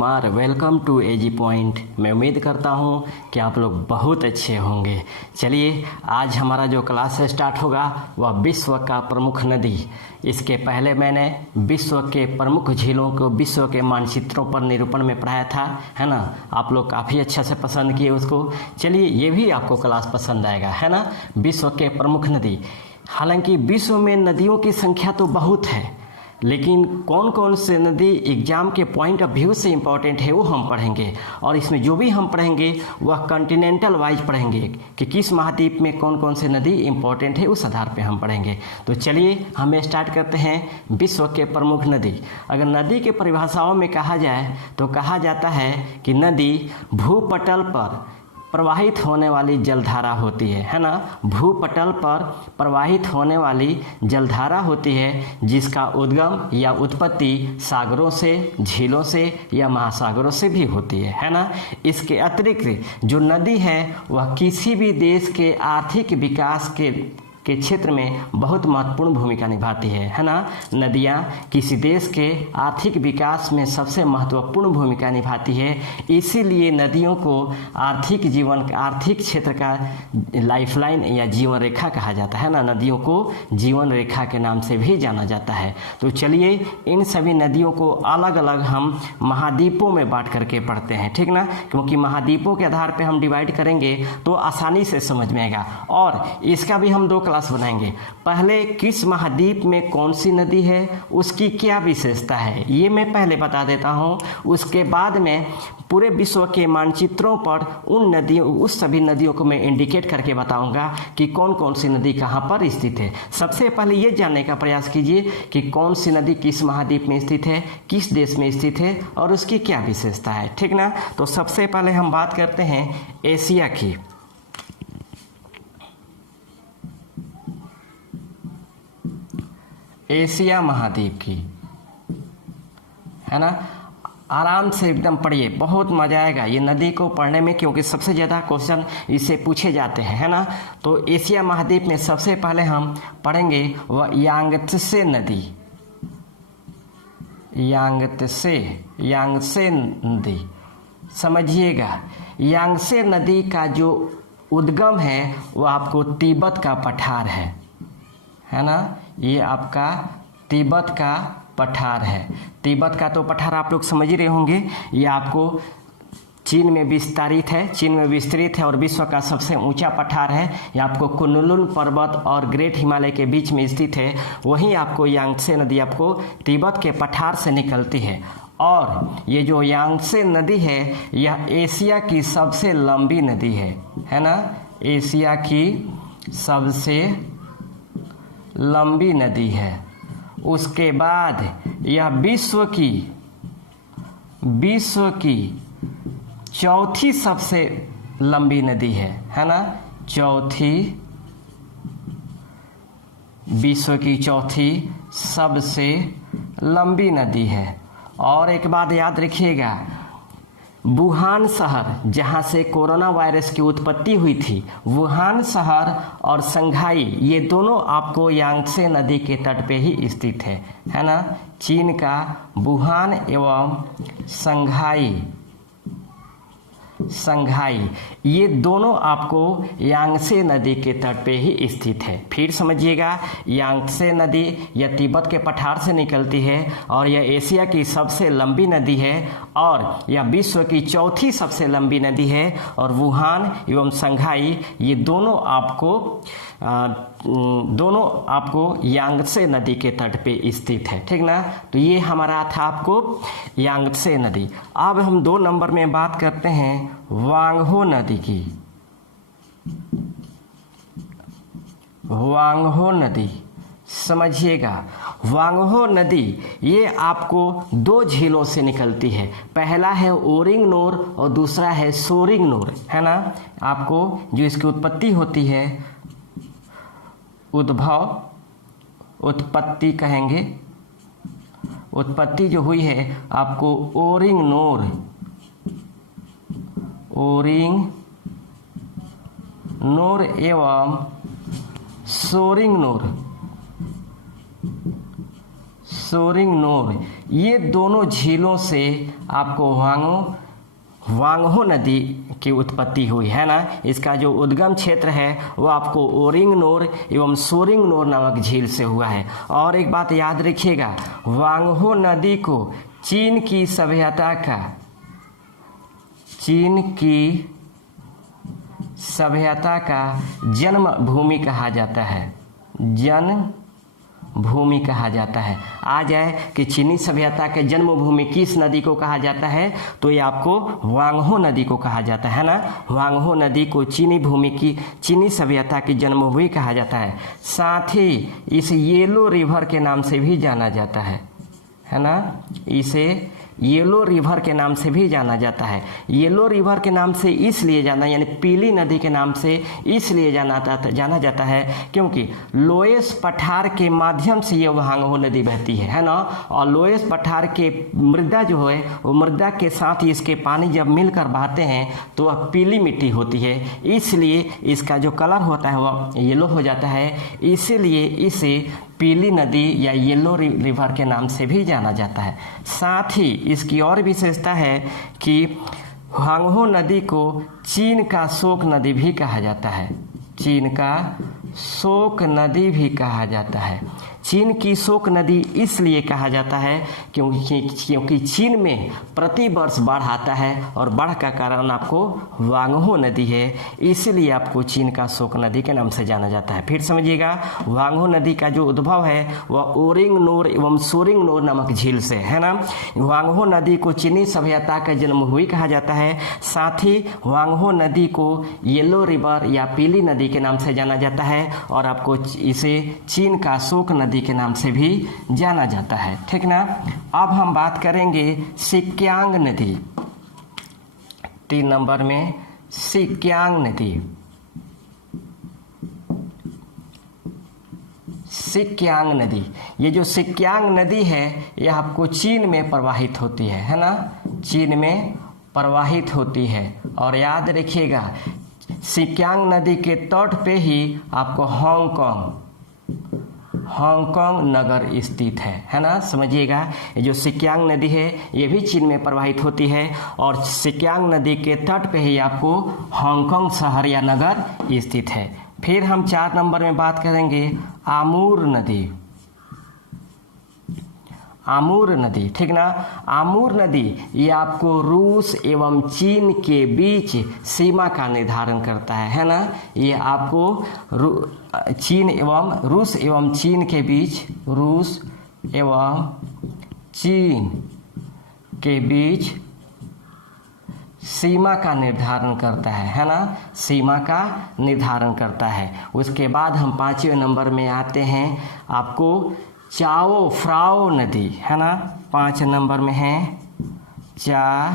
Kumar, welcome to AG point. मैं उम्मीद करता हूँ कि आप लोग बहुत अच्छे होंगे। चलिए, आज हमारा जो क्लास स्टार्ट होगा वह विश्व का प्रमुख नदी। इसके पहले मैंने विश्व के प्रमुख झीलों को विश्व के मानचित्रों पर निरूपण में पढ़ाया था, है ना। आप लोग काफ़ी अच्छा से पसंद किए उसको। चलिए, ये भी आपको क्लास पसंद आएगा, है ना। विश्व के प्रमुख नदी। हालांकि विश्व में नदियों की संख्या तो बहुत है, लेकिन कौन कौन से नदी एग्जाम के पॉइंट ऑफ व्यू से इम्पॉर्टेंट है वो हम पढ़ेंगे। और इसमें जो भी हम पढ़ेंगे वह कॉन्टिनेंटल वाइज पढ़ेंगे कि किस महाद्वीप में कौन कौन से नदी इम्पॉर्टेंट है, उस आधार पे हम पढ़ेंगे। तो चलिए, हम स्टार्ट करते हैं विश्व के प्रमुख नदी। अगर नदी के परिभाषाओं में कहा जाए तो कहा जाता है कि नदी भूपटल पर प्रवाहित होने वाली जलधारा होती है ना। भूपटल पर प्रवाहित होने वाली जलधारा होती है जिसका उद्गम या उत्पत्ति सागरों से, झीलों से या महासागरों से भी होती है ना। इसके अतिरिक्त जो नदी है वह किसी भी देश के आर्थिक विकास के क्षेत्र में बहुत महत्वपूर्ण भूमिका निभाती है ना। नदियाँ किसी देश के आर्थिक विकास में सबसे महत्वपूर्ण भूमिका निभाती है। इसीलिए नदियों को आर्थिक क्षेत्र का लाइफलाइन या जीवन रेखा कहा जाता है ना। नदियों को जीवन रेखा के नाम से भी जाना जाता है। तो चलिए, इन सभी नदियों को अलग अलग हम महाद्वीपों में बांट करके पढ़ते हैं, ठीक ना। क्योंकि महाद्वीपों के आधार पर हम डिवाइड करेंगे तो आसानी से समझ में आएगा। और इसका भी हम दो क्लास बनाएंगे। पहले किस महाद्वीप में कौन सी नदी है, उसकी क्या विशेषता है, ये मैं पहले बता देता हूँ। उसके बाद में पूरे विश्व के मानचित्रों पर उस सभी नदियों को मैं इंडिकेट करके बताऊंगा कि कौन कौन सी नदी कहाँ पर स्थित है। सबसे पहले ये जानने का प्रयास कीजिए कि कौन सी नदी किस महाद्वीप में स्थित है, किस देश में स्थित है और उसकी क्या विशेषता है, ठीक ना। तो सबसे पहले हम बात करते हैं एशिया की। एशिया महाद्वीप की, है ना। आराम से एकदम पढ़िए, बहुत मजा आएगा ये नदी को पढ़ने में, क्योंकि सबसे ज़्यादा क्वेश्चन इससे पूछे जाते हैं, है ना। तो एशिया महाद्वीप में सबसे पहले हम पढ़ेंगे वह यांगत्से नदी। यांगत्से नदी समझिएगा। यांगत्से नदी का जो उद्गम है वो आपको तिब्बत का पठार है ना। ये आपका तिब्बत का पठार है। तिब्बत का तो पठार आप लोग समझ ही रहे होंगे। ये आपको चीन में विस्तृत है और विश्व का सबसे ऊंचा पठार है। ये आपको कुनलुन पर्वत और ग्रेट हिमालय के बीच में स्थित है। वहीं आपको यांगत्से नदी आपको तिब्बत के पठार से निकलती है। और ये जो यांगत्से नदी है यह एशिया की सबसे लंबी नदी है ना। एशिया की सबसे लंबी नदी है। उसके बाद यह विश्व की चौथी सबसे लंबी नदी है ना। विश्व की चौथी सबसे लंबी नदी है। और एक बात याद रखिएगा, वुहान शहर जहाँ से कोरोना वायरस की उत्पत्ति हुई थी, वुहान शहर और संघाई, ये दोनों आपको यांगत्से नदी के तट पे ही स्थित है ना। चीन का वुहान एवं संघाई ये दोनों आपको यांगत्से नदी के तट पे ही स्थित है। फिर समझिएगा, यांगत्से नदी यह तिब्बत के पठार से निकलती है और यह एशिया की सबसे लंबी नदी है और यह विश्व की चौथी सबसे लंबी नदी है। और वुहान एवं संघाई ये दोनों आपको यांगत्से नदी के तट पे स्थित है, ठीक ना। तो ये हमारा था आपको यांगत्से नदी। अब हम 2 नंबर में बात करते हैं वांगहो नदी की। वांगहो नदी समझिएगा। वांगहो नदी ये आपको 2 झीलों से निकलती है। पहला है ओरिंग नोर और दूसरा है सोरिंग नोर, है ना। आपको जो इसकी उत्पत्ति होती है, उत्पत्ति कहेंगे, उत्पत्ति जो हुई है आपको ओरिंग नोर एवं सोरिंग सोरिंगनोर, ये दोनों झीलों से आपको वांगहो नदी की उत्पत्ति हुई है ना। इसका जो उद्गम क्षेत्र है वो आपको ओरिंगनोर एवं सोरिंगनोर नामक झील से हुआ है। और एक बात याद रखिएगा, वांगहो नदी को चीन की सभ्यता का जन्म भूमि कहा जाता है, भूमि कहा जाता है। आ जाए कि चीनी सभ्यता के जन्मभूमि किस नदी को कहा जाता है, तो ये आपको वांगहो नदी को कहा जाता है ना। वांगहो नदी को चीनी सभ्यता की जन्मभूमि कहा जाता है। साथ ही इस येलो रिवर के नाम से भी जाना जाता है ना। इसे येलो रिवर के नाम से भी जाना जाता है। येलो रिवर के नाम से इसलिए यानी पीली नदी के नाम से इसलिए जाना जाता है क्योंकि लोएस पठार के माध्यम से ये वांगहो नदी बहती है ना। और लोएस पठार के मृदा जो है वो मृदा के साथ ही इसके पानी जब मिलकर बहते हैं तो वह पीली मिट्टी होती है, इसलिए इसका जो कलर होता है वह येलो हो जाता है। इसीलिए इसे पीली नदी या येलो रिवर के नाम से भी जाना जाता है। साथ ही इसकी और विशेषता है कि वांगहो नदी को चीन का शोक नदी भी कहा जाता है। चीन का शोक नदी भी कहा जाता है। चीन की शोक नदी इसलिए कहा जाता है क्योंकि चीन में प्रति वर्ष बाढ़ आता है और बाढ़ का कारण आपको वांगहो नदी है, इसलिए आपको चीन का शोक नदी के नाम से जाना जाता है। फिर समझिएगा, वांगहो नदी का जो उद्भव है वह ओरिंगनोर एवं सोरिंगनोर नामक झील से है ना। वांगहो नदी को चीनी सभ्यता का जन्मभूमि कहा जाता है। साथ ही वांगहो नदी को येलो रिवर या पीली नदी के नाम से जाना जाता है और आपको इसे चीन का शोक नदी के नाम से भी जाना जाता है, ठीक ना। अब हम बात करेंगे सिक्यांग नदी। 3 नंबर में सिक्यांग नदी। सिक्यांग नदी, ये जो सिक्यांग नदी है यह आपको चीन में प्रवाहित होती है ना। चीन में प्रवाहित होती है और याद रखिएगा सिक्यांग नदी के तट पे ही आपको हांगकांग नगर स्थित है ना। समझिएगा, ये जो सिक्यांग नदी है ये भी चीन में प्रवाहित होती है और सिक्यांग नदी के तट पे ही आपको हांगकांग शहर या नगर स्थित है। फिर हम 4 नंबर में बात करेंगे आमूर नदी। आमूर नदी, ठीक ना। आमूर नदी ये आपको रूस एवं चीन के बीच सीमा का निर्धारण करता है ना। ये आपको रूस एवं चीन के बीच सीमा का निर्धारण करता है ना। सीमा का निर्धारण करता है। उसके बाद हम 5वें नंबर में आते हैं आपको चाओ फ्राओ नदी है ना। 5 नंबर में है चाओ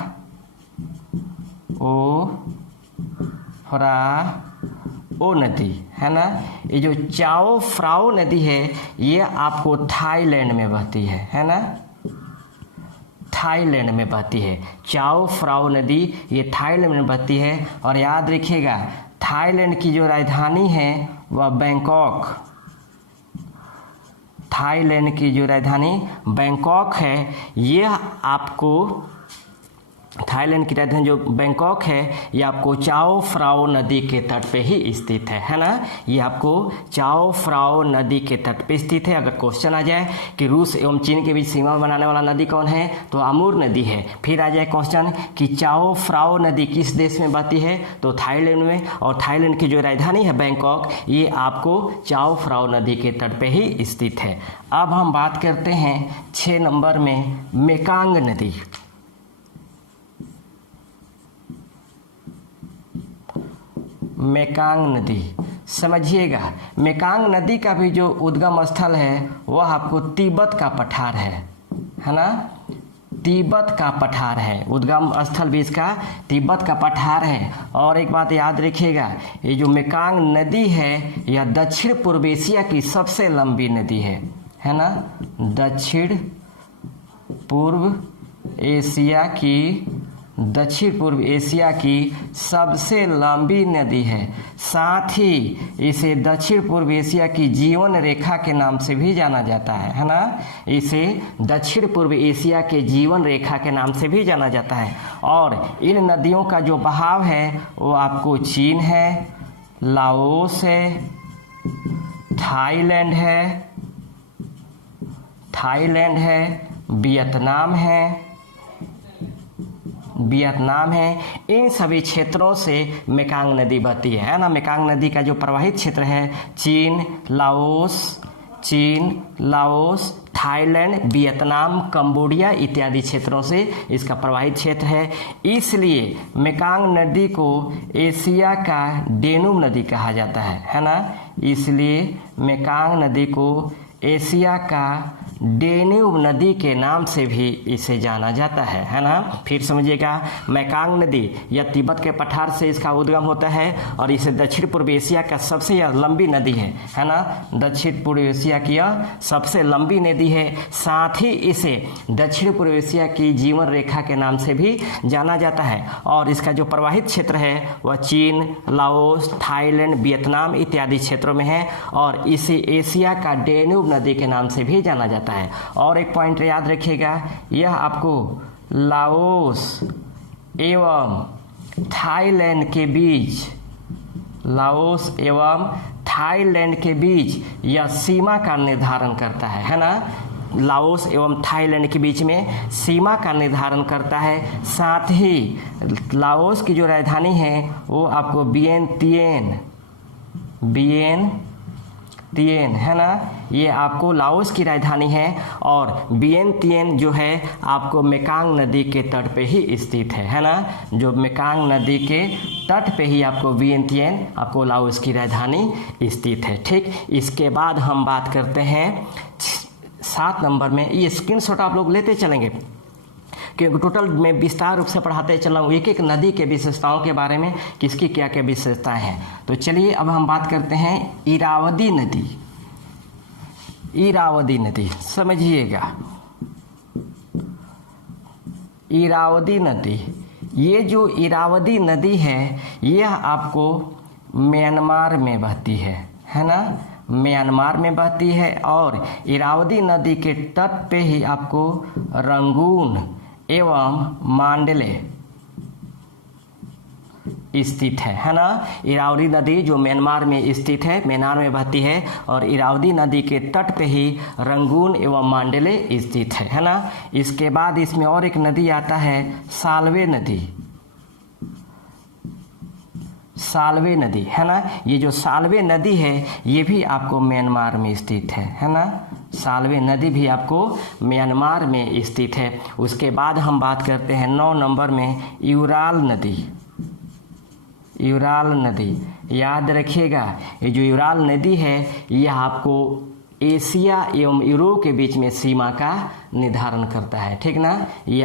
फ्राओ नदी है ना। ये जो चाओ फ्राओ नदी है ये आपको थाईलैंड में बहती है ना। थाईलैंड में बहती है। चाओ फ्राओ नदी ये थाईलैंड में बहती है और याद रखिएगा थाईलैंड की जो राजधानी है वह बैंकॉक, थाईलैंड की जो राजधानी बैंकॉक है ये आपको थाईलैंड की राजधानी जो बैंकॉक है ये आपको चाओ फ्राओ नदी के तट पे ही स्थित है ना। ये आपको चाओ फ्राओ नदी के तट पे स्थित है। अगर क्वेश्चन आ जाए कि रूस एवं चीन के बीच सीमा बनाने वाला नदी कौन है तो आमूर नदी है। फिर आ जाए क्वेश्चन कि चाओ फ्राओ नदी किस देश में बहती है तो थाईलैंड में, और थाईलैंड की जो राजधानी है बैंकॉक ये आपको चाओ फ्राओ नदी के तट पे ही स्थित है। अब हम बात करते हैं 6 नंबर में मेकांग नदी। मेकांग नदी, समझिएगा मेकांग नदी का भी जो उद्गम स्थल है वह आपको तिब्बत का पठार है ना। तिब्बत का पठार है, उद्गम स्थल भी इसका तिब्बत का पठार है। और एक बात याद रखिएगा ये जो मेकांग नदी है यह दक्षिण पूर्व एशिया की सबसे लंबी नदी है ना। दक्षिण पूर्व एशिया की दक्षिण पूर्व एशिया की सबसे लंबी नदी है। साथ ही इसे दक्षिण पूर्व एशिया की जीवन रेखा के नाम से भी जाना जाता है ना। इसे दक्षिण पूर्व एशिया के जीवन रेखा के नाम से भी जाना जाता है। और इन नदियों का जो बहाव है वो आपको चीन है, लाओस है, थाईलैंड है, वियतनाम है। इन सभी क्षेत्रों से मेकांग नदी बहती है ना। मेकांग नदी का जो प्रवाहित क्षेत्र है चीन, लाओस, थाईलैंड, वियतनाम, कंबोडिया इत्यादि क्षेत्रों से इसका प्रवाहित क्षेत्र है। इसलिए मेकांग नदी को एशिया का डेनुब नदी कहा जाता है ना। इसलिए मेकांग नदी को एशिया का डेन्यूब नदी के नाम से भी इसे जाना जाता है ना। फिर समझिएगा, मेकांग नदी यह तिब्बत के पठार से इसका उद्गम होता है और इसे दक्षिण पूर्व एशिया का सबसे लंबी नदी है ना। दक्षिण पूर्व एशिया की यह सबसे लंबी नदी है। साथ ही इसे दक्षिण पूर्व एशिया की जीवन रेखा के नाम से भी जाना जाता है। और इसका जो प्रवाहित क्षेत्र है वह चीन, लाओस, थाईलैंड, वियतनाम इत्यादि क्षेत्रों में है और इसे एशिया का डेन्यूब नदी के नाम से भी जाना जाता है। और एक पॉइंट याद रखिएगा, यह आपको लाओस एवं थाईलैंड के बीच यह सीमा का निर्धारण करता है ना। लाओस एवं थाईलैंड के बीच में सीमा का निर्धारण करता है। साथ ही लाओस की जो राजधानी है वो आपको वियेन है ना। ये आपको लाओस की राजधानी है और वियेनतिएन जो है आपको मेकांग नदी के तट पे ही स्थित है ना। जो मेकांग नदी के तट पे ही आपको वियेनतिएन आपको लाओस की राजधानी स्थित है। ठीक, इसके बाद हम बात करते हैं 7 नंबर में। ये स्क्रीनशॉट आप लोग लेते चलेंगे क्योंकि टोटल मैं विस्तार रूप से पढ़ाते चला हूँ एक एक नदी के विशेषताओं के बारे में, किसकी क्या क्या विशेषताएं हैं। तो चलिए अब हम बात करते हैं इरावदी नदी। समझिएगा, इरावदी नदी, ये जो इरावदी नदी है यह आपको म्यांमार में बहती है ना। म्यांमार में बहती है और इरावदी नदी के तट पे ही आपको रंगून एवं मांडले स्थित है ना। इरावदी नदी जो म्यांमार में स्थित है, म्यांमार में बहती है और इरावदी नदी के तट पे ही रंगून एवं मांडले स्थित है ना। इसके बाद इसमें और एक नदी आता है साल्वे नदी है ना। ये जो साल्वे नदी है ये भी आपको म्यांमार में स्थित है ना। साल्वे नदी भी आपको म्यांमार में स्थित है। उसके बाद हम बात करते हैं 9 नंबर में यूराल नदी। याद रखिएगा, ये जो यूराल नदी है यह आपको एशिया एवं यूरोप के बीच में सीमा का निर्धारण करता है। ठीक ना। ये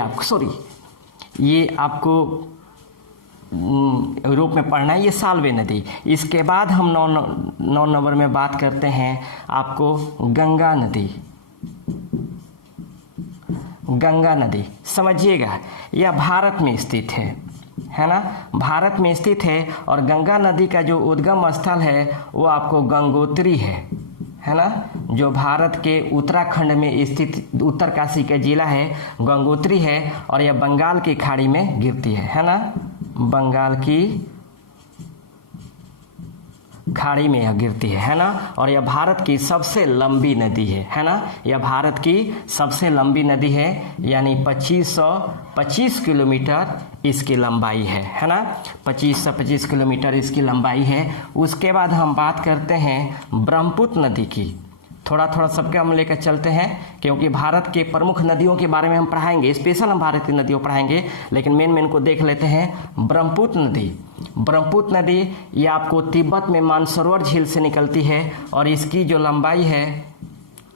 आपको यूरोप में पढ़ना है, ये साल्वे नदी। इसके बाद हम 9 नंबर में बात करते हैं आपको गंगा नदी। समझिएगा, यह भारत में स्थित है ना। भारत में स्थित है और गंगा नदी का जो उद्गम स्थल है वो आपको गंगोत्री है ना। जो भारत के उत्तराखंड में स्थित उत्तरकाशी का जिला है गंगोत्री है और यह बंगाल की खाड़ी में गिरती है ना। बंगाल की खाड़ी में यह गिरती है ना। और यह भारत की सबसे लंबी नदी है ना। यह भारत की सबसे लंबी नदी है, यानी 2525 किलोमीटर इसकी लंबाई है ना। 2525 किलोमीटर इसकी लंबाई है। उसके बाद हम बात करते हैं ब्रह्मपुत्र नदी की। थोड़ा सबके हम लेकर चलते हैं क्योंकि भारत के प्रमुख नदियों के बारे में हम पढ़ाएंगे, स्पेशल हम भारत की नदियों पढ़ाएंगे, लेकिन मेन को देख लेते हैं। ब्रह्मपुत्र नदी ये आपको तिब्बत में मानसरोवर झील से निकलती है और इसकी जो लंबाई है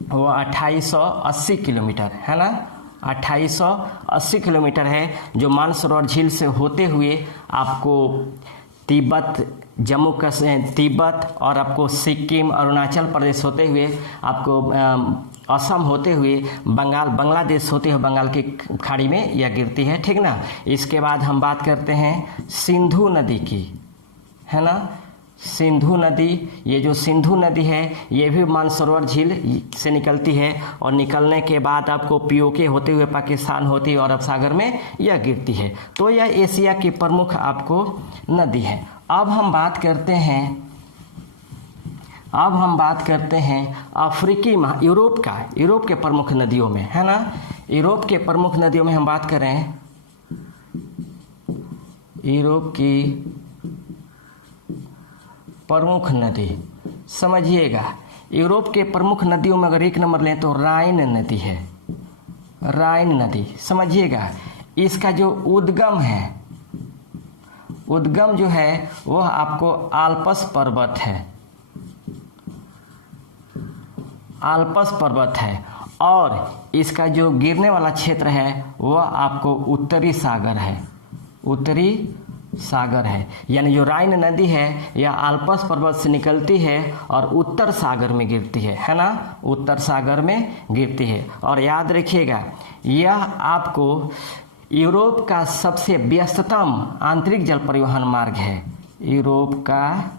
वो 2880 किलोमीटर है ना। 2880 किलोमीटर है, जो मानसरोवर झील से होते हुए आपको तिब्बत और आपको सिक्किम, अरुणाचल प्रदेश होते हुए आपको असम होते हुए बांग्लादेश होते हुए बंगाल की खाड़ी में यह गिरती है, ठीक ना। इसके बाद हम बात करते हैं सिंधु नदी की, है ना। सिंधु नदी, ये जो सिंधु नदी है ये भी मानसरोवर झील से निकलती है और निकलने के बाद आपको पीओके होते हुए पाकिस्तान होती है और अरब सागर में यह गिरती है। तो यह एशिया की प्रमुख आपको नदी है। अब हम बात करते हैं अफ्रीकी यूरोप के प्रमुख नदियों में, है ना। यूरोप के प्रमुख नदियों में हम बात करें यूरोप की प्रमुख नदी, समझिएगा। यूरोप के प्रमुख नदियों में अगर एक नंबर लें तो राइन नदी है, राइन नदी, समझिएगा। इसका जो उद्गम जो है वह आपको आल्प्स पर्वत है और इसका जो गिरने वाला क्षेत्र है वह आपको उत्तरी सागर है। यानी जो राइन नदी है यह आल्प्स पर्वत से निकलती है और उत्तर सागर में गिरती है ना, उत्तर सागर में गिरती है। और याद रखिएगा यह आपको यूरोप का सबसे व्यस्ततम आंतरिक जल परिवहन मार्ग है, यूरोप का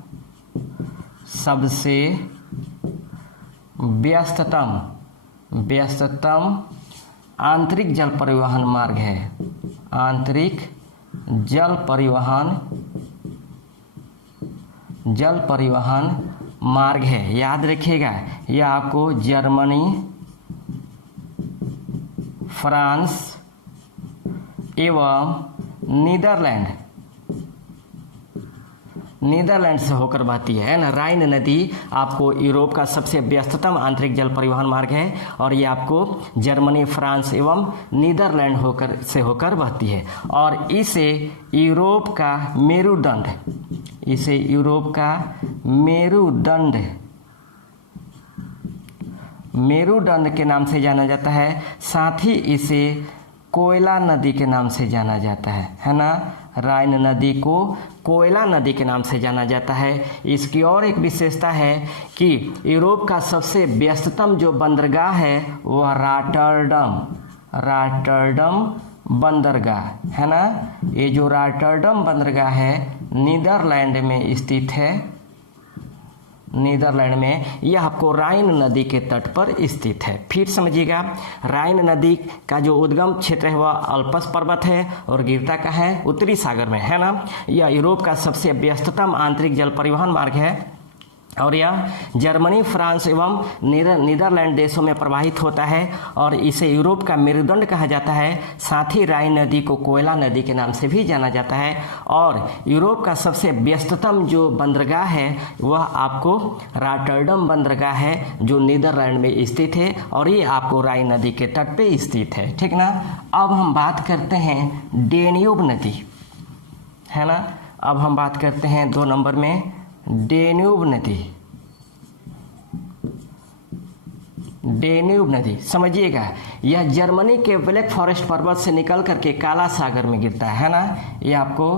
सबसे व्यस्ततम आंतरिक जल परिवहन मार्ग है, आंतरिक जल परिवहन मार्ग है। याद रखिएगा यह आपको जर्मनी, फ्रांस एवं नीदरलैंड से होकर बहती है ना। राइन नदी आपको यूरोप का सबसे व्यस्ततम आंतरिक जल परिवहन मार्ग है और ये आपको जर्मनी, फ्रांस एवं नीदरलैंड से होकर बहती है। और इसे यूरोप का मेरुदंड के नाम से जाना जाता है। साथ ही इसे कोयला नदी के नाम से जाना जाता है ना। राइन नदी को कोयला नदी के नाम से जाना जाता है। इसकी और एक विशेषता है कि यूरोप का सबसे व्यस्ततम जो बंदरगाह है वह रॉटरडम बंदरगाह है ना। ये जो रॉटरडम बंदरगाह है नीदरलैंड में स्थित है, नीदरलैंड में। यह आपको राइन नदी के तट पर स्थित है। फिर समझिएगा राइन नदी का जो उद्गम क्षेत्र है वह आल्प्स पर्वत है और गिरता का है उत्तरी सागर में, है ना। यह यूरोप का सबसे व्यस्ततम आंतरिक जल परिवहन मार्ग है और यह जर्मनी, फ्रांस एवं नीदरलैंड देशों में प्रवाहित होता है और इसे यूरोप का मेरुदंड कहा जाता है। साथ ही राइन नदी को कोयला नदी के नाम से भी जाना जाता है। और यूरोप का सबसे व्यस्ततम जो बंदरगाह है वह आपको रॉटरडम बंदरगाह है जो नीदरलैंड में स्थित है और ये आपको राइन नदी के तट पे स्थित है, ठीक ना। अब हम बात करते हैं डेन्यूब नदी, है ना। अब हम बात करते हैं 2 नंबर में डेन्यूब नदी, समझिएगा। यह जर्मनी के ब्लैक फॉरेस्ट पर्वत से निकल करके काला सागर में गिरता है ना। यह आपको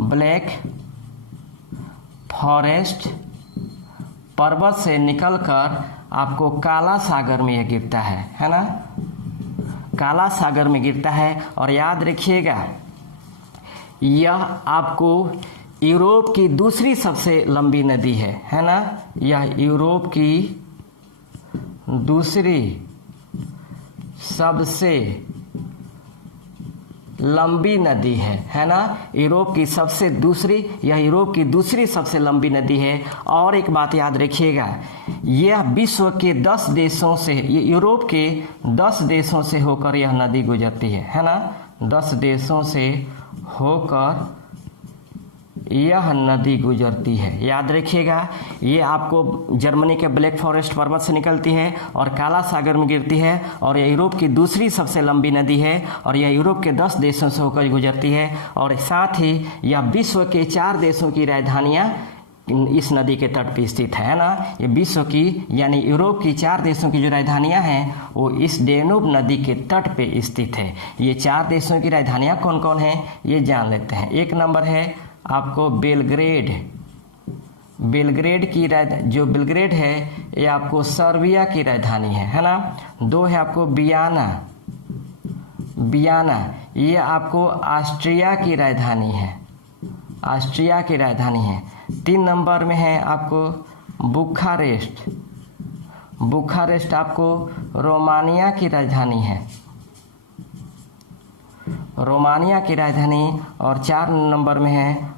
ब्लैक फॉरेस्ट पर्वत से निकलकर आपको काला सागर में यह गिरता है ना। काला सागर में गिरता है। और याद रखिएगा यह आपको यूरोप की दूसरी सबसे लंबी नदी है ना। यह यूरोप की दूसरी सबसे लंबी नदी है ना। यह यूरोप की दूसरी सबसे लंबी नदी है। और एक बात याद रखिएगा यह विश्व के 10 देशों से, यूरोप के 10 देशों से होकर यह नदी गुजरती है ना। 10 देशों से होकर यह नदी गुजरती है। याद रखिएगा ये आपको जर्मनी के ब्लैक फॉरेस्ट पर्वत से निकलती है और काला सागर में गिरती है और यह यूरोप की दूसरी सबसे लंबी नदी है और यह यूरोप के 10 देशों से होकर गुजरती है। और साथ ही यह विश्व के 4 देशों की राजधानियाँ इस नदी के तट पर स्थित है ना। ये विश्व की यानी यूरोप की 4 देशों की जो राजधानियां हैं वो इस डेन्यूब नदी के तट पे स्थित है। ये 4 देशों की राजधानियां कौन कौन हैं ये जान लेते हैं। 1 नंबर है आपको बेलग्रेड, बेलग्रेड की जो बेलग्रेड है ये आपको सर्बिया की राजधानी है ना। 2 है आपको वियना, ये आपको ऑस्ट्रिया की राजधानी है, ऑस्ट्रिया की राजधानी है। 3 नंबर में है आपको बुखारेस्ट आपको रोमानिया की राजधानी है, रोमानिया की राजधानी। और 4 नंबर में है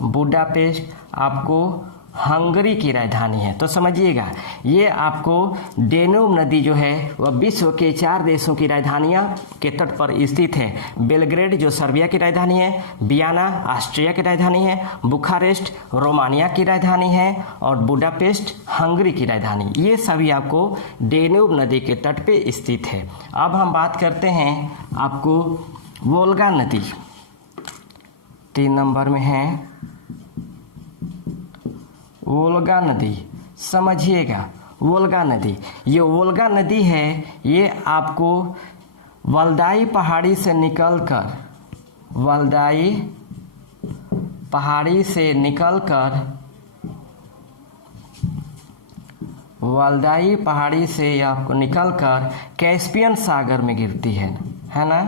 बुडापेस्ट आपको हंगरी की राजधानी है। तो समझिएगा ये आपको डेन्यूब नदी जो है वह विश्व के 4 देशों की राजधानियां के तट पर स्थित है। बेलग्रेड जो सर्बिया की राजधानी है, वियना ऑस्ट्रिया की राजधानी है, बुखारेस्ट रोमानिया की राजधानी है और बुडापेस्ट हंगरी की राजधानी, ये सभी आपको डेन्यूब नदी के तट पे स्थित है। अब हम बात करते हैं आपको वोल्गा नदी। 3 नंबर में है वोल्गा नदी। समझिएगा वोल्गा नदी, ये वोल्गा नदी है, ये आपको वल्दाई पहाड़ी से निकलकर आपको निकलकर कैस्पियन सागर में गिरती है ना।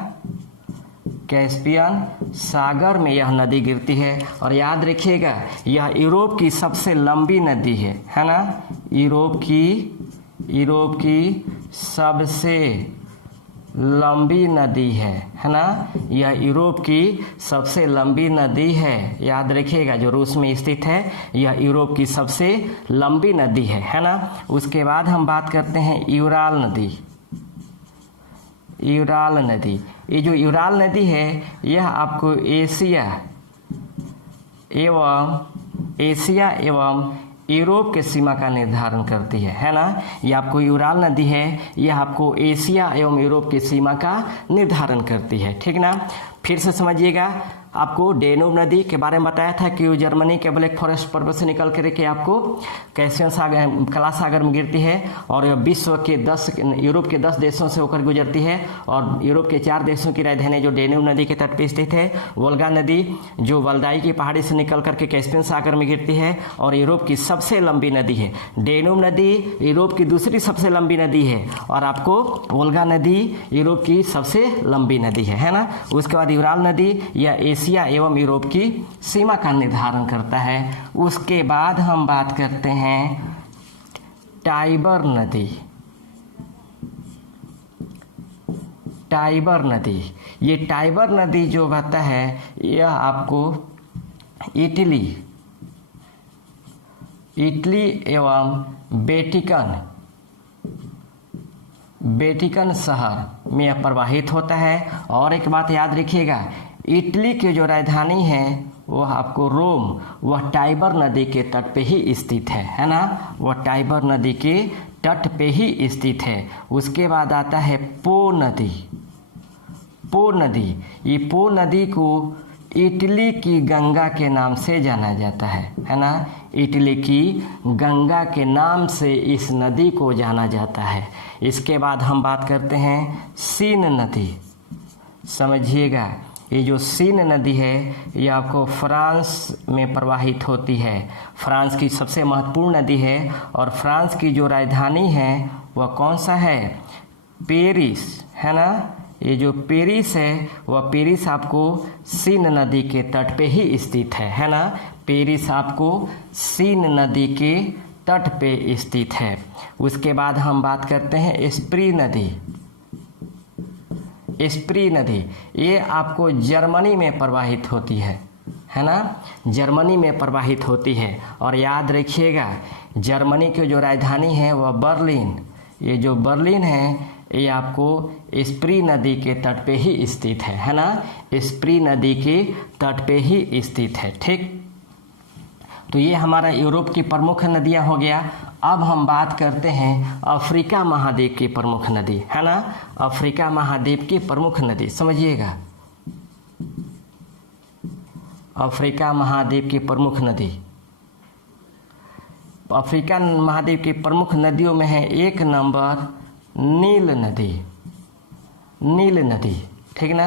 कैस्पियन सागर में यह नदी गिरती है। और याद रखिएगा यह यूरोप की सबसे लंबी नदी है ना। यूरोप की सबसे लंबी नदी है ना। यह यूरोप की सबसे लंबी नदी है, याद रखिएगा। जो रूस में स्थित है यह यूरोप की सबसे लंबी नदी है ना। उसके बाद हम बात करते हैं यूराल नदी। ये जो यूराल नदी है यह आपको एशिया एवं यूरोप के सीमा का निर्धारण करती है ना। ये आपको यूराल नदी है, यह आपको एशिया एवं यूरोप की सीमा का निर्धारण करती है, ठीक ना। फिर से समझिएगा, आपको डेन्यूब नदी के बारे में बताया था कि वो जर्मनी के ब्लैक फॉरेस्ट पर्वत से निकल करके आपको कैस्पियन सागर कला सागर में गिरती है और विश्व के यूरोप के 10 देशों से होकर गुजरती है। और यूरोप के 4 देशों की राजधानी जो डेन्यूब नदी के तट पर स्थित है। वोल्गा नदी जो वल्दाई की पहाड़ी से निकल करके कैस्पियन सागर में गिरती है और यूरोप की सबसे लंबी नदी है। डेन्यूब नदी यूरोप की दूसरी सबसे लंबी नदी है और आपको वोल्गा नदी यूरोप की सबसे लंबी नदी है ना। उसके बाद यूराल नदी या एशिया एवं यूरोप की सीमा का निर्धारण करता है। उसके बाद हम बात करते हैं टाइबर नदी। ये टाइबर नदी जो बहता है यह आपको इटली एवं वेटिकन शहर में प्रवाहित होता है। और एक बात याद रखिएगा, इटली की जो राजधानी है वह आपको रोम, वह टाइबर नदी के तट पे ही स्थित है ना। वह टाइबर नदी के तट पे ही स्थित है। उसके बाद आता है पो नदी। ये पो नदी को इटली की गंगा के नाम से जाना जाता है ना। इटली की गंगा के नाम से इस नदी को जाना जाता है। इसके बाद हम बात करते हैं सीन नदी। समझिएगा, ये जो सीन नदी है ये आपको फ्रांस में प्रवाहित होती है। फ्रांस की सबसे महत्वपूर्ण नदी है और फ्रांस की जो राजधानी है वह कौन सा है? पेरिस है ना। ये जो पेरिस है वह पेरिस आपको सीन नदी के तट पे ही स्थित है ना। पेरिस आपको सीन नदी के तट पे स्थित है। उसके बाद हम बात करते हैं स्प्री नदी। ये आपको जर्मनी में प्रवाहित होती है ना। जर्मनी में प्रवाहित होती है। और याद रखिएगा जर्मनी की जो राजधानी है वह बर्लिन। ये जो बर्लिन है ये आपको स्प्री नदी के तट पे ही स्थित है ना। स्प्री नदी के तट पे ही स्थित है, ठीक। तो ये हमारा यूरोप की प्रमुख नदियां हो गया। अब हम बात करते हैं अफ्रीका महाद्वीप की प्रमुख नदी है ना। अफ्रीका महाद्वीप की प्रमुख नदी समझिएगा, अफ्रीका महाद्वीप की प्रमुख नदी। अफ्रीका महाद्वीप की प्रमुख नदियों में है 1 नंबर नील नदी, ठीक ना।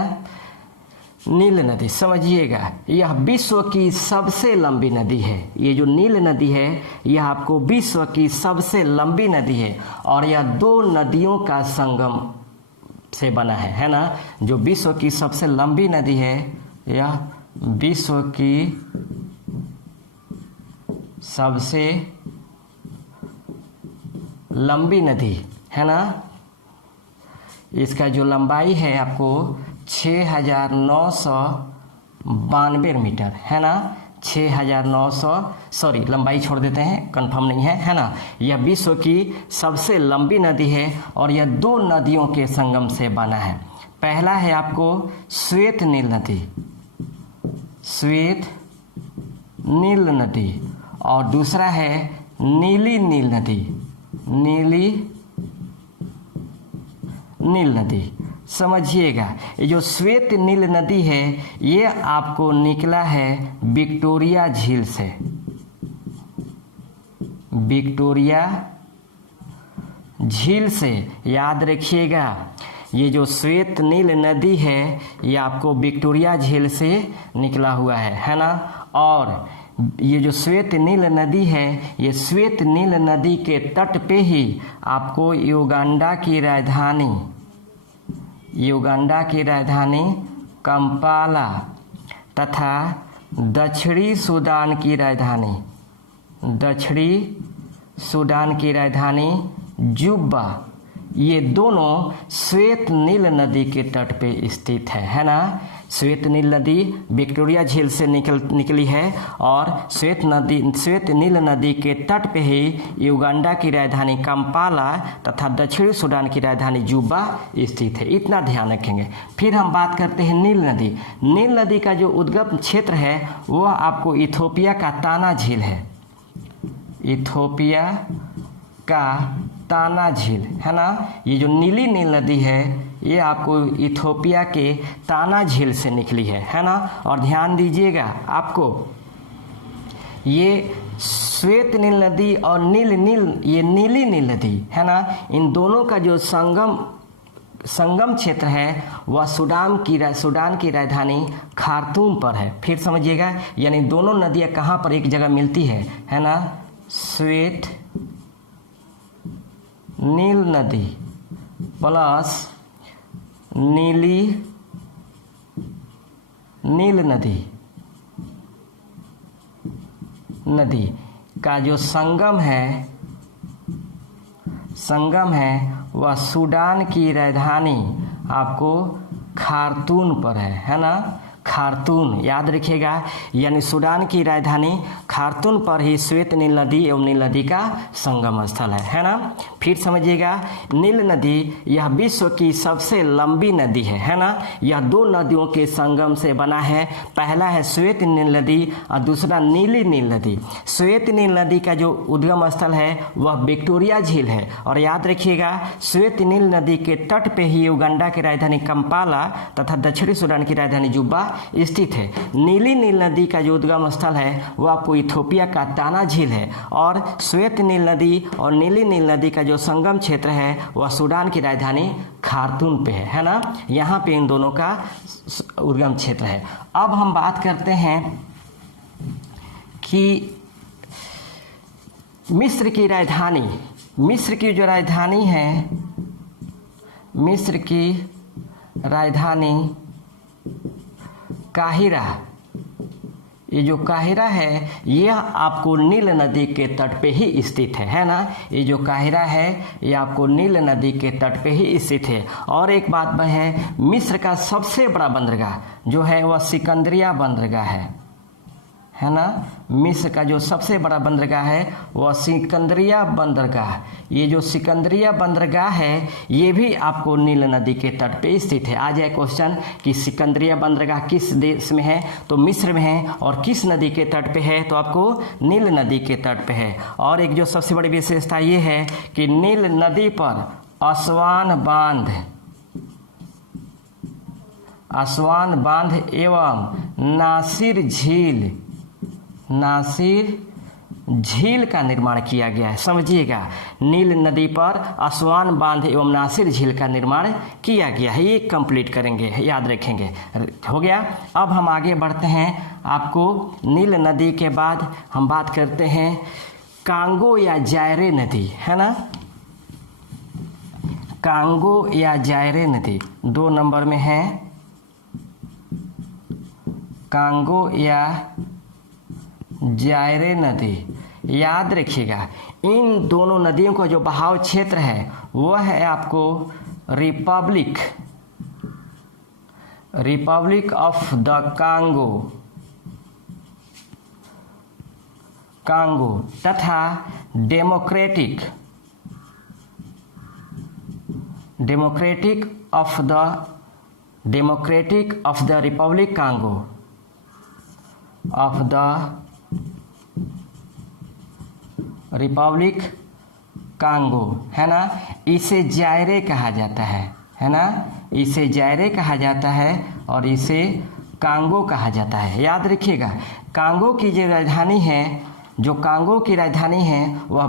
नील नदी, समझिएगा यह विश्व की सबसे लंबी नदी है। ये जो नील नदी है यह आपको विश्व की सबसे लंबी नदी है और यह दो नदियों का संगम से बना है ना। जो विश्व की सबसे लंबी नदी है यह विश्व की सबसे लंबी नदी है ना। इसका जो लंबाई है आपको 6,992 मीटर है ना। 6,900 सॉरी लंबाई छोड़ देते हैं, कंफर्म नहीं है ना। यह विश्व की सबसे लंबी नदी है और यह दो नदियों के संगम से बना है। पहला है आपको श्वेत नील नदी, श्वेत नील नदी, और दूसरा है नीली नील नदी, नीली नील नदी। समझिएगा ये जो श्वेत नील नदी है ये आपको निकला है विक्टोरिया झील से, विक्टोरिया झील से। याद रखिएगा ये जो श्वेत नील नदी है ये आपको विक्टोरिया झील से निकला हुआ है ना। और ये जो श्वेत नील नदी है ये श्वेत नील नदी के तट पे ही आपको युगांडा की राजधानी कंपाला तथा दक्षिणी सूडान की राजधानी जुब्बा, ये दोनों श्वेत नील नदी के तट पे स्थित है ना। श्वेत नील नदी विक्टोरिया झील से निकली है और श्वेत नील नदी के तट पे ही युगांडा की राजधानी कंपाला तथा दक्षिणी सूडान की राजधानी जुब्बा स्थित है। इतना ध्यान रखेंगे। फिर हम बात करते हैं नील नदी। नील नदी का जो उद्गम क्षेत्र है वह आपको इथोपिया का ताना झील है, इथोपिया का ताना झील है ना। ये जो नीली नील नदी है ये आपको इथोपिया के ताना झील से निकली है ना। और ध्यान दीजिएगा आपको ये श्वेत नील नदी और ये नीली नील नदी है ना, इन दोनों का जो संगम क्षेत्र है वह सूडान की राजधानी खार्तूम पर है। फिर समझिएगा यानी दोनों नदियां कहाँ पर एक जगह मिलती है ना। श्वेत नील नदी प्लस नीली नील नदी का जो संगम है वह सूडान की राजधानी आपको खार्तूम पर है ना। खार्तूम याद रखिएगा यानी सूडान की राजधानी खार्तूम पर ही श्वेत नील नदी एवं नील नदी का संगम स्थल है ना। फिर समझिएगा नील नदी यह विश्व की सबसे लंबी नदी है ना। यह दो नदियों के संगम से बना है। पहला है श्वेत नील नदी और दूसरा नीली नील नदी। श्वेत नील नदी का जो उद्गम स्थल है वह विक्टोरिया झील है। और याद रखिएगा श्वेत नील नदी के तट पे ही युगांडा की राजधानी कंपाला तथा दक्षिणी सूडान की राजधानी जुब्बा स्थित है। नीली नील नदी का जो उद्गम स्थल है वह आपको इथोपिया का ताना झील है और श्वेत नील नदी और नीली नील नदी का जो संगम क्षेत्र है वह सूडान की राजधानी खार्तूम पे है ना। यहाँ पे इन दोनों का उद्गम क्षेत्र है। अब हम बात करते हैं कि मिस्र की जो राजधानी है, मिस्र की राजधानी काहिरा, ये जो काहिरा है यह आपको नील नदी के तट पे ही स्थित है ना। ये जो काहिरा है ये आपको नील नदी के तट पे ही स्थित है। और एक बात वह है मिस्र का सबसे बड़ा बंदरगाह जो है वह सिकंदरिया बंदरगाह है ना। मिस्र का जो सबसे बड़ा बंदरगाह है वह सिकंदरिया बंदरगाह। ये जो सिकंदरिया बंदरगाह है ये भी आपको नील नदी के तट पे स्थित है। आ जाए क्वेश्चन कि सिकंदरिया बंदरगाह किस देश में है, तो मिस्र में है। और किस नदी के तट पे है, तो आपको नील नदी के तट पे है। और एक जो सबसे बड़ी विशेषता ये है कि नील नदी पर असवान बांध एवं नासिर झील का निर्माण किया गया है। समझिएगा, नील नदी पर असवान बांध एवं नासिर झील का निर्माण किया गया है। ये कंप्लीट करेंगे, याद रखेंगे। हो गया। अब हम आगे बढ़ते हैं। आपको नील नदी के बाद हम बात करते हैं कांगो या जायरे नदी, है ना। कांगो या जायरे नदी 2 नंबर में है। कांगो या जायरे नदी, याद रखिएगा। इन दोनों नदियों का जो बहाव क्षेत्र है वह है आपको रिपब्लिक ऑफ द कांगो तथा democratic of the Republic Congo, है ना। इसे जायरे कहा जाता है ना। इसे जायरे कहा जाता है और इसे कांगो कहा जाता है। याद रखिएगा, कांगो की जो राजधानी है, जो कांगो की राजधानी है वह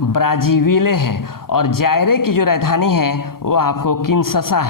ब्राज़ीविले है और जायरे की जो राजधानी है वह आपको किंशसा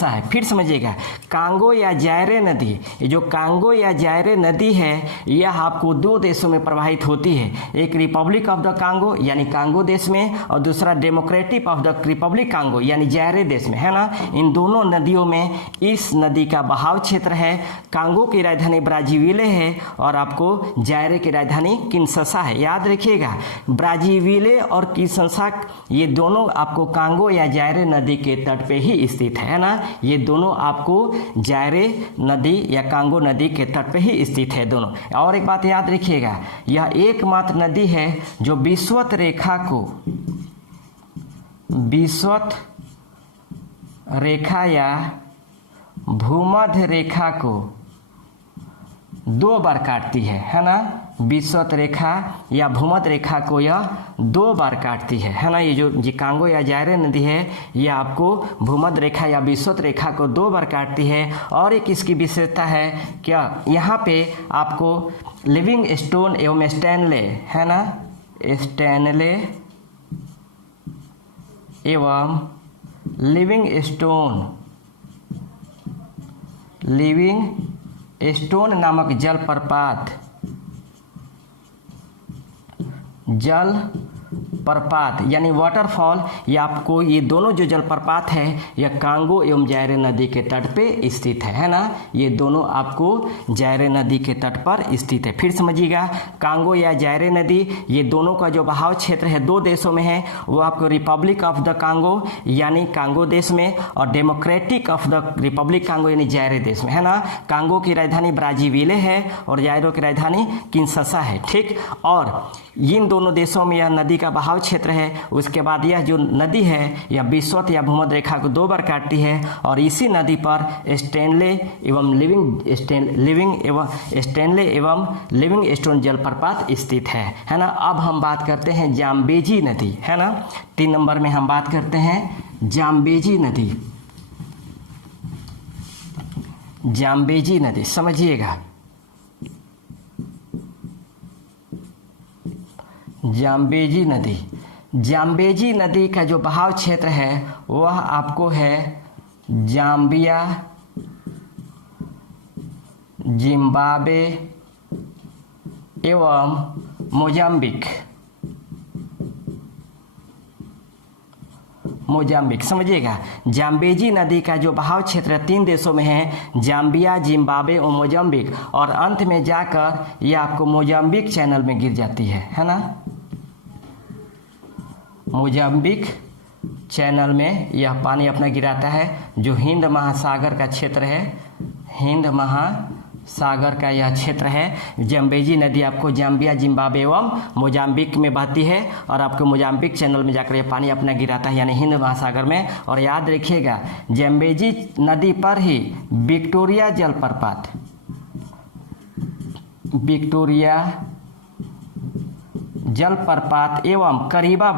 है। फिर समझिएगा, कांगो या जायरे नदी, ये जो कांगो या जायरे नदी है यह आपको 2 देशों में प्रवाहित होती है। एक रिपब्लिक ऑफ द कांगो यानी कांगो देश में, और दूसरा democratic of the Republic Congo यानी जायरे देश में, है ना। इन दोनों नदियों में इस नदी का बहाव क्षेत्र है। कांगो की राजधानी ब्राज़ीविले है और आपको जायरे की राजधानी किंशसा है। याद रखिएगा, ब्राज़ीविले और किंशसा ये दोनों आपको कांगो या जायरे नदी के तट पे ही स्थित है ना। ये दोनों आपको जायरे नदी या कांगो नदी के तट पे ही स्थित है दोनों। और एक बात याद रखिएगा, यह एकमात्र नदी है जो विषुवत रेखा या भूमध्य रेखा को 2 बार काटती है ना। विषुवत रेखा या भूमध्य रेखा को यह 2 बार काटती है ना। ये जो कांगो या जायरे नदी है यह आपको भूमध्य रेखा या विषुवत रेखा को 2 बार काटती है। और एक इसकी विशेषता है क्या, यहाँ पे आपको लिविंग स्टोन एवं स्टैनले, है ना, स्टैनले एवं लिविंग स्टोन नामक जलप्रपात यानी वाटरफॉल, ये आपको ये दोनों जो जलप्रपात है यह कांगो एवं जायरे नदी के तट पे स्थित है ना। ये दोनों आपको जायरे नदी के तट पर स्थित है। फिर समझिएगा, कांगो या जायरे नदी ये दोनों का जो बहाव क्षेत्र है 2 देशों में है। वो आपको रिपब्लिक ऑफ द कांगो यानी कांगो देश में और democratic of the Republic Congo यानी जायरे देश में, है ना। कांगो की राजधानी ब्राज़ीविले है और जायरे की राजधानी किंशसा है। ठीक, और इन दोनों देशों में यह नदी का बहाव क्षेत्र है। उसके बाद यह जो नदी है यह विषुवत या भूमध्य रेखा को 2 बार काटती है और इसी नदी पर स्टैनले एवं लिविंग स्टोन जलप्रपात स्थित है ना। अब हम बात करते हैं जाम्बेजी नदी, है ना। 3 नंबर में हम बात करते हैं जाम्बेजी नदी। समझिएगा, जाम्बेजी नदी का जो बहाव क्षेत्र है वह आपको है जाम्बिया, जिम्बाब्वे एवं मोजाम्बिक। समझिएगा, जाम्बेजी नदी का जो बहाव क्षेत्र 3 देशों में है, जाम्बिया, जिम्बाब्वे और मोजाम्बिक, और अंत में जाकर यह आपको मोजाम्बिक चैनल में गिर जाती है ना। मोजाम्बिक चैनल में यह पानी अपना गिराता है, जो हिंद महासागर का क्षेत्र है। हिंद महासागर का यह क्षेत्र है। जाम्बेजी नदी आपको जाम्बिया, जिम्बाब्वे एवं मोजाम्बिक में बहती है और आपको मोजाम्बिक चैनल में जाकर यह पानी अपना गिराता है यानी हिंद महासागर में। और याद रखिएगा, जाम्बेजी नदी पर ही विक्टोरिया जलप्रपात एवं करीबा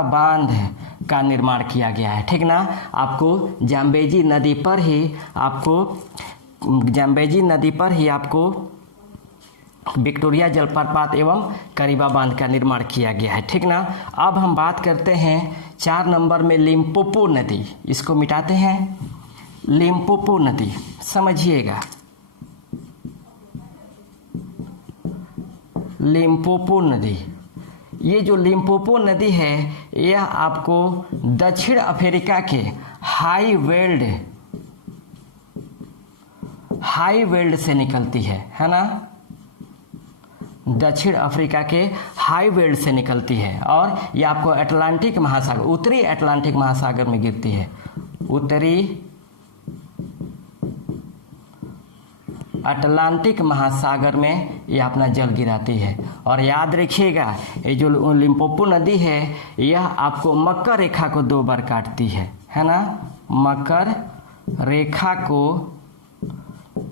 बांध का निर्माण किया गया है, ठीक ना। आपको जाम्बेजी नदी पर ही आपको विक्टोरिया जलप्रपात एवं करीबा बांध का निर्माण किया गया है, ठीक ना। अब हम बात करते हैं 4 नंबर में लिम्पोपो नदी, इसको मिटाते हैं। लिम्पोपो नदी समझिएगा, लिम्पोपो नदी, ये जो लिम्पोपो नदी है यह आपको दक्षिण अफ्रीका के हाई वेल्ड से निकलती है ना। दक्षिण अफ्रीका के हाई वेल्ड से निकलती है और ये आपको अटलांटिक महासागर, उत्तरी अटलांटिक महासागर में गिरती है। उत्तरी अटलांटिक महासागर में ये अपना जल गिराती है। और याद रखिएगा ये जो लिम्पोपो नदी है यह आपको मकर रेखा को 2 बार काटती है ना। मकर रेखा को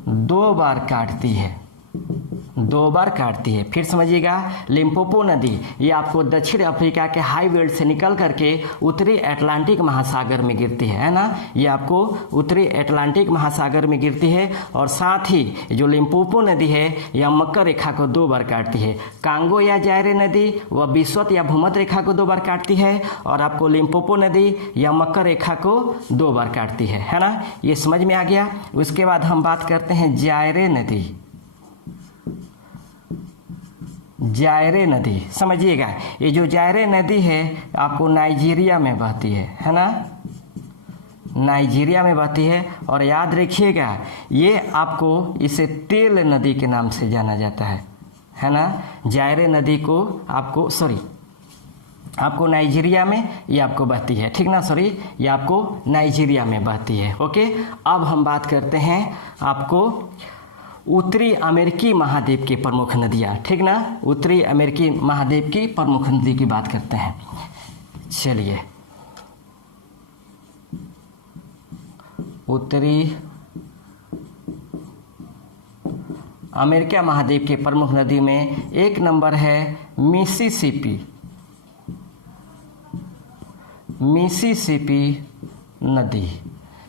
2 बार काटती है, 2 बार काटती है। फिर समझिएगा, लिम्पोपो नदी ये आपको दक्षिण अफ्रीका के हाई वेल्ड से निकल करके उत्तरी अटलांटिक महासागर में गिरती है ना। ये आपको उत्तरी अटलांटिक महासागर में गिरती है और साथ ही जो लिम्पोपो नदी है यह मकर रेखा को 2 बार काटती है। कांगो या जायरे नदी वह विषुवत या भूमध्य रेखा को 2 बार काटती है और आपको लिम्पोपो नदी या मकर रेखा को 2 बार काटती है ना। ये समझ में आ गया। उसके बाद हम बात करते हैं जायरे नदी। जायरे नदी समझिएगा, ये जो जायरे नदी है आपको नाइजीरिया में बहती है ना। नाइजीरिया में बहती है और याद रखिएगा ये आपको इसे तेल नदी के नाम से जाना जाता है ना। जायरे नदी को आपको नाइजीरिया में ये आपको बहती है, ठीक ना। ये आपको नाइजीरिया में बहती है। ओके, अब हम बात करते हैं आपको उत्तरी अमेरिकी महाद्वीप की प्रमुख नदियाँ, ठीक ना। उत्तरी अमेरिकी महाद्वीप की प्रमुख नदी की बात करते हैं। चलिए, उत्तरी अमेरिका महाद्वीप के प्रमुख नदी में 1 नंबर है मिसिसिपी नदी।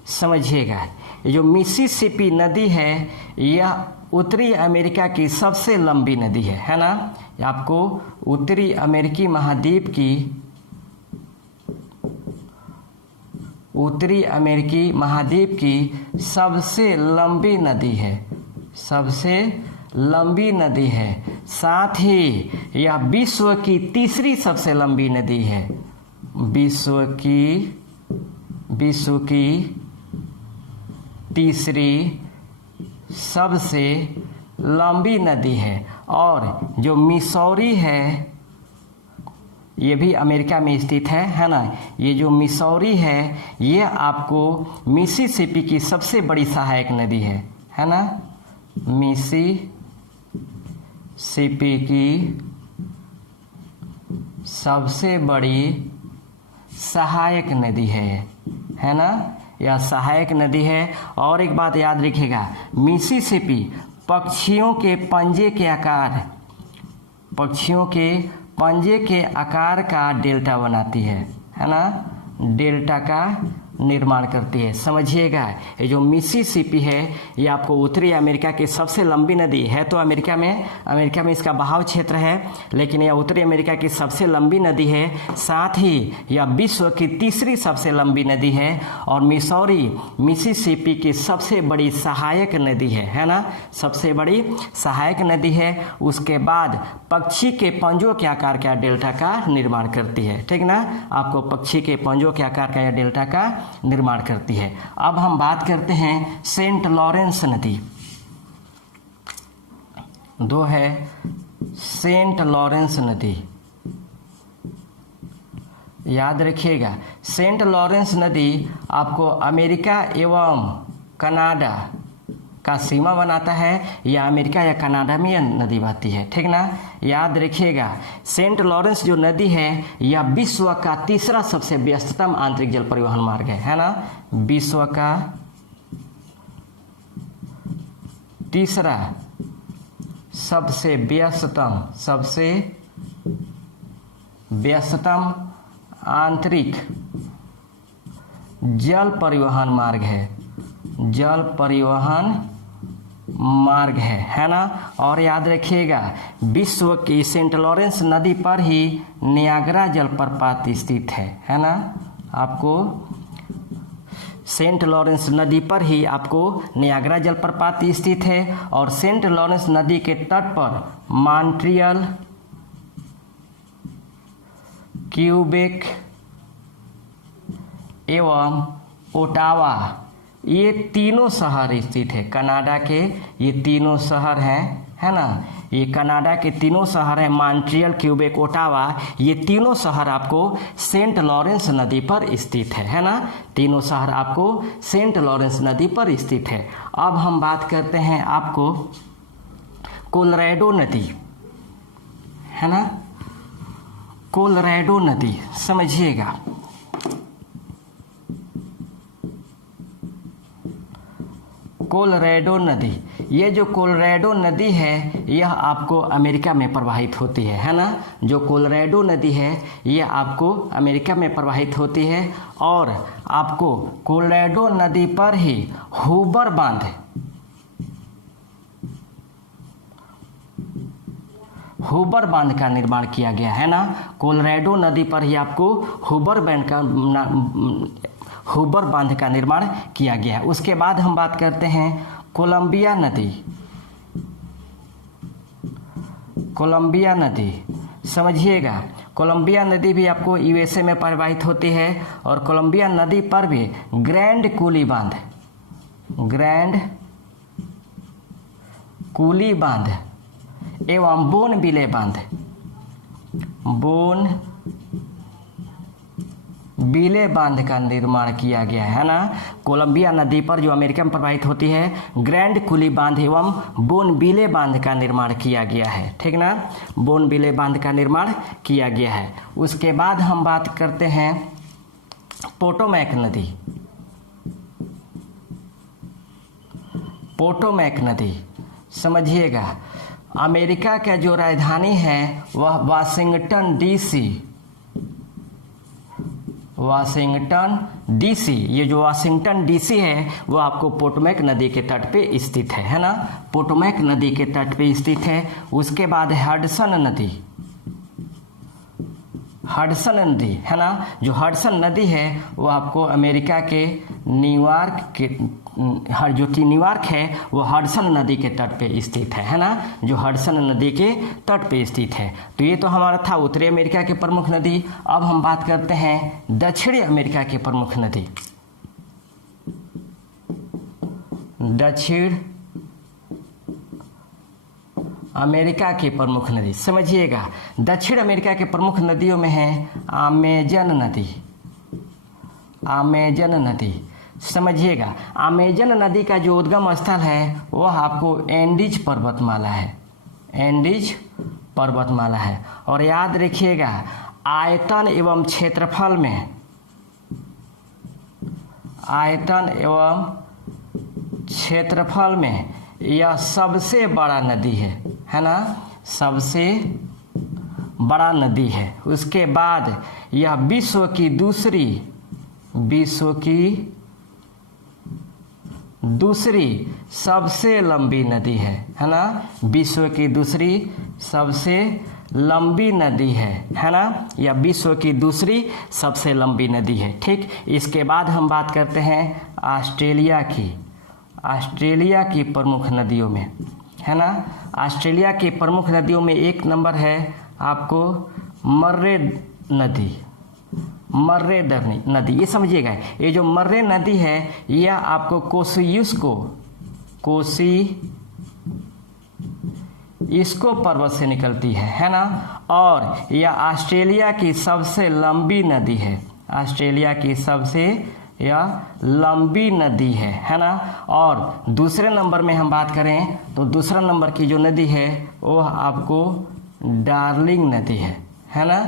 समझिएगा, ये जो मिसिसिपी नदी है यह उत्तरी अमेरिका की सबसे लंबी नदी है ना। आपको उत्तरी अमेरिकी महाद्वीप की सबसे लंबी नदी है, साथ ही यह विश्व की तीसरी सबसे लंबी नदी है। विश्व की तीसरी सबसे लंबी नदी है। और जो मिसौरी है ये भी अमेरिका में स्थित है ना। ये जो मिसौरी है ये आपको मिसिसिपी की सबसे बड़ी सहायक नदी है ना। मिसिसिपी की सबसे बड़ी सहायक नदी है ना। यह सहायक नदी है। और एक बात याद रखिएगा, मिसिसिपी पक्षियों के पंजे के आकार का डेल्टा बनाती है ना। डेल्टा का निर्माण करती है। समझिएगा, ये जो मिसिसिपी है ये आपको उत्तरी अमेरिका की सबसे लंबी नदी है। तो अमेरिका में इसका बहाव क्षेत्र है, लेकिन यह उत्तरी अमेरिका की सबसे लंबी नदी है। साथ ही यह विश्व की तीसरी सबसे लंबी नदी है और मिसौरी मिसिसिपी की सबसे बड़ी सहायक नदी है ना। सबसे बड़ी सहायक नदी है। उसके बाद पक्षी के पंजों के आकार का डेल्टा का निर्माण करती है, ठीक ना। आपको पक्षी के पंजों के आकार का यह डेल्टा का निर्माण करती है। अब हम बात करते हैं सेंट लॉरेंस नदी। 2 है सेंट लॉरेंस नदी। याद रखिएगा, सेंट लॉरेंस नदी आपको अमेरिका एवं कनाडा का सीमा बनाता है। या अमेरिका या कनाडा में यह नदी बहती है, ठीक ना। याद रखिएगा, सेंट लॉरेंस जो नदी है यह विश्व का तीसरा सबसे व्यस्ततम आंतरिक जल परिवहन मार्ग है ना। विश्व का तीसरा सबसे व्यस्ततम आंतरिक जल परिवहन मार्ग है, जल परिवहन मार्ग है ना। और याद रखिएगा विश्व की सेंट लॉरेंस नदी पर ही नियाग्रा जलप्रपात स्थित है ना। आपको सेंट लॉरेंस नदी पर ही आपको नियाग्रा जलप्रपात स्थित है। और सेंट लॉरेंस नदी के तट पर मॉन्ट्रियल, क्यूबेक एवं ओटावा ये तीनों शहर स्थित है। कनाडा के ये तीनों शहर हैं, है ना। ये कनाडा के तीनों शहर हैं, मॉन्ट्रियल, क्यूबेक, ओटावा, ये तीनों शहर आपको सेंट लॉरेंस नदी पर स्थित है ना। तीनों शहर आपको सेंट लॉरेंस नदी पर स्थित है। अब हम बात करते हैं आपको कोलोराडो नदी, है ना। कोलोराडो नदी समझिएगा, कोलोराडो नदी, ये जो कोलोराडो नदी है यह आपको अमेरिका में प्रवाहित होती है ना। जो कोलोराडो नदी है यह आपको अमेरिका में प्रवाहित होती है। और आपको कोलोराडो नदी पर ही हूबर बांध, हूबर बांध का निर्माण किया गया है ना। कोलोराडो नदी पर ही आपको हूबर बांध का निर्माण किया गया है। उसके बाद हम बात करते हैं कोलंबिया नदी, कोलंबिया नदी समझिएगा। कोलंबिया नदी भी आपको यूएसए में प्रवाहित होती है। और कोलंबिया नदी पर भी ग्रैंड कूली बांध, ग्रैंड कूली बांध एवं बोनविले बांध, बोनविले बांध का निर्माण किया गया है ना। कोलंबिया नदी पर जो अमेरिका में प्रवाहित होती है ग्रैंड कूली बांध एवं बोनविले बांध का निर्माण किया गया है, ठीक ना। बोनविले बांध का निर्माण किया गया है। उसके बाद हम बात करते हैं पोटोमैक नदी, पोटोमैक नदी समझिएगा। अमेरिका का जो राजधानी है वह वाशिंगटन डीसी, वाशिंगटन डीसी, ये जो वाशिंगटन डीसी है वो आपको पोटोमैक नदी के तट पे स्थित है ना। पोटोमैक नदी के तट पे स्थित है। उसके बाद हडसन नदी, हडसन नदी है ना। जो हडसन नदी है वो आपको अमेरिका के न्यूयॉर्क के जो न्यूयॉर्क है वो हडसन नदी के तट पे स्थित है ना। जो हडसन नदी के तट पे स्थित है। तो ये तो हमारा था उत्तरी अमेरिका के प्रमुख नदी। अब हम बात करते हैं दक्षिणी अमेरिका के प्रमुख नदी, दक्षिण अमेरिका की प्रमुख नदी समझिएगा। दक्षिण अमेरिका के प्रमुख नदियों में है अमेजन नदी, अमेजन नदी समझिएगा। अमेजन नदी का जो उद्गम स्थल है वह आपको एंडीज पर्वतमाला है, एंडीज पर्वतमाला है। और याद रखिएगा आयतन एवं क्षेत्रफल में, आयतन एवं क्षेत्रफल में यह सबसे बड़ा नदी है ना। सबसे बड़ा नदी है। उसके बाद यह विश्व की दूसरी सबसे लंबी नदी है ना। विश्व की दूसरी सबसे लंबी नदी है ना। यह विश्व की दूसरी सबसे लंबी नदी है, ठीक। इसके बाद हम बात करते हैं ऑस्ट्रेलिया की, ऑस्ट्रेलिया की प्रमुख नदियों में, है ना। ऑस्ट्रेलिया की प्रमुख नदियों में एक नंबर है आपको मर्रे नदी, मर्रे नदी। ये समझिएगा ये जो मर्रे नदी है यह आपको कोसियुस्को पर्वत से निकलती है ना। और यह ऑस्ट्रेलिया की सबसे लंबी नदी है, ऑस्ट्रेलिया की सबसे यह लंबी नदी है ना। और दूसरे नंबर में हम बात करें तो दूसरा नंबर की जो नदी है वो आपको डार्लिंग नदी है ना।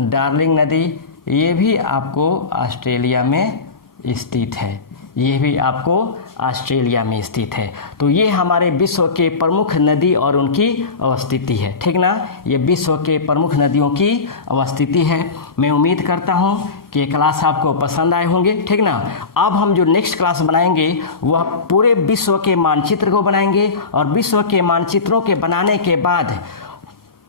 डार्लिंग नदी ये भी आपको ऑस्ट्रेलिया में स्थित है, ये भी आपको ऑस्ट्रेलिया में स्थित है। तो ये हमारे विश्व के प्रमुख नदी और उनकी अवस्थिति है, ठीक ना। ये विश्व के प्रमुख नदियों की अवस्थिति है। मैं उम्मीद करता हूँ कि क्लास आपको पसंद आए होंगे, ठीक ना। अब हम जो नेक्स्ट क्लास बनाएंगे वह पूरे विश्व के मानचित्र को बनाएंगे और विश्व के मानचित्रों के बनाने के बाद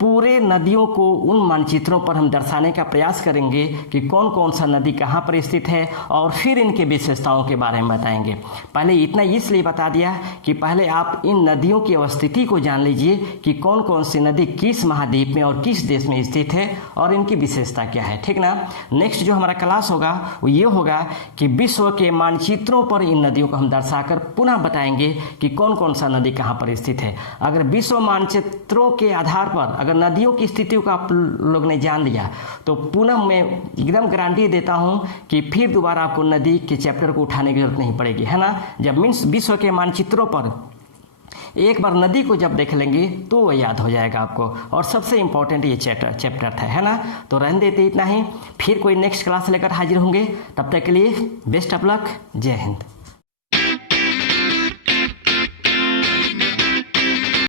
पूरे नदियों को उन मानचित्रों पर हम दर्शाने का प्रयास करेंगे कि कौन कौन सा नदी कहाँ पर स्थित है और फिर इनके विशेषताओं के बारे में बताएंगे। पहले इतना इसलिए बता दिया कि पहले आप इन नदियों की अवस्थिति को जान लीजिए कि कौन कौन सी नदी किस महाद्वीप में और किस देश में स्थित है और इनकी विशेषता क्या है, ठीक ना। नेक्स्ट जो हमारा क्लास होगा वो ये होगा कि विश्व के मानचित्रों पर इन नदियों को हम दर्शाकर पुनः बताएंगे कि कौन कौन सा नदी कहाँ पर स्थित है। अगर विश्व मानचित्रों के आधार पर अगर नदियों की स्थिति को आप लोग ने जान लिया तो पुनः मैं एकदम गारंटी देता हूं कि फिर दोबारा आपको नदी के चैप्टर को उठाने की जरूरत नहीं पड़ेगी, है ना। जब मीन्स विश्व के मानचित्रों पर एक बार नदी को जब देख लेंगे तो वो याद हो जाएगा आपको। और सबसे इंपॉर्टेंट ये चैप्टर था, है ना। तो रहने देते इतना ही, फिर कोई नेक्स्ट क्लास लेकर हाजिर होंगे। तब तक के लिए बेस्ट ऑफ लक, जय हिंद।